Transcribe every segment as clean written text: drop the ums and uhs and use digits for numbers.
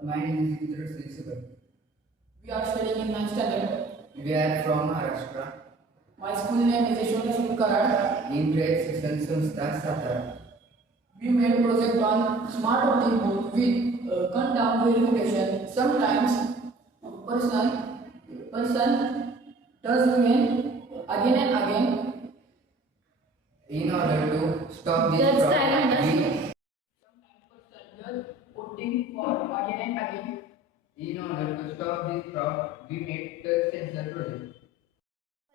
My name is Vidra Srisubal. We are studying in 9th standard. We are from Maharashtra. My school name is Yashwanta Singh Karad. In Red Section Samstha Satara. We made project on smart optic board with cut-down verification. Sometimes person does remain again and again. In order to stop this That's problem, time industry. Sometimes person does voting for again and again. in order to stop this problem, we made touch sensor project.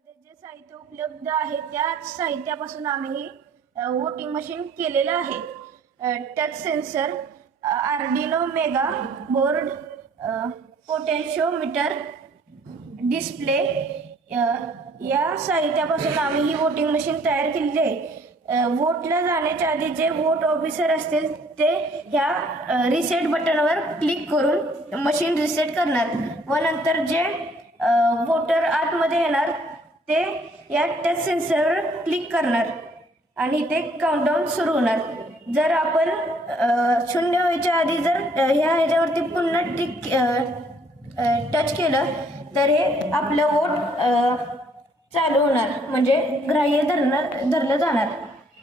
मध्ये जे साहित्य उपलब्ध आहे त्याच साहित्यापासून आम्ही voting machine केलेलं आहे. Touch sensor, Arduino mega board, potentiometer, display या साहित्यापासून आम्ही ही वोटिंग मशीन तयार केलेली आहे. वोटला जाण्याच्या आधी जे वोट ऑफिसर असतील ते ह्या रिसेट बटनवर क्लिक करून मशीन रिसेट करणार व नंतर जे वोटर आतमध्ये येणार ते या टच सेन्सरवर क्लिक करणार आणि ते काउंटडाऊन सुरू होणार. जर आपण 0 व्हायच्या आधी जर ह्याच्यावरती पुन्हा टच केलं तर हे आपलं वोट चालू होणार म्हणजे ग्राह्य धरलं जाणार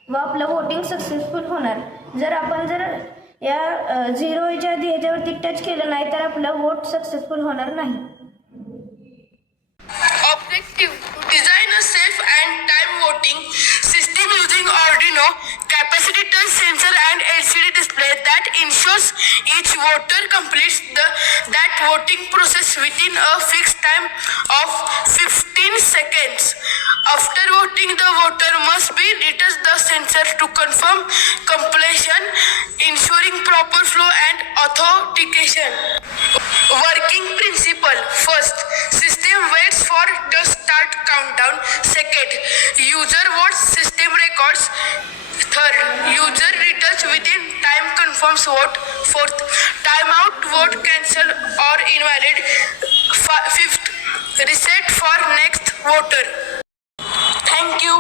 व आपलं वोटिंग सक्सेसफुल होणार. जर या 0 व्हायच्या आधी ह्याच्यावरती टच केलं नाही तर आपलं वोट सक्सेसफुल होणार नाही. Objective: to design a safe and time voting system using Arduino, capacitive touch sensor and LCD display that ensures each voter completes that voting process within a fixed time of 15 seconds. After voting, the voter must be retouch the sensor to confirm completion, ensuring proper flow and authentication. Working principle: first, system waits for the start countdown. Second, user votes, system records. Third, user retouch within time, confirms vote. Fourth, timeout, vote cancel or invalid. Fifth, reset for next voter. Thank you.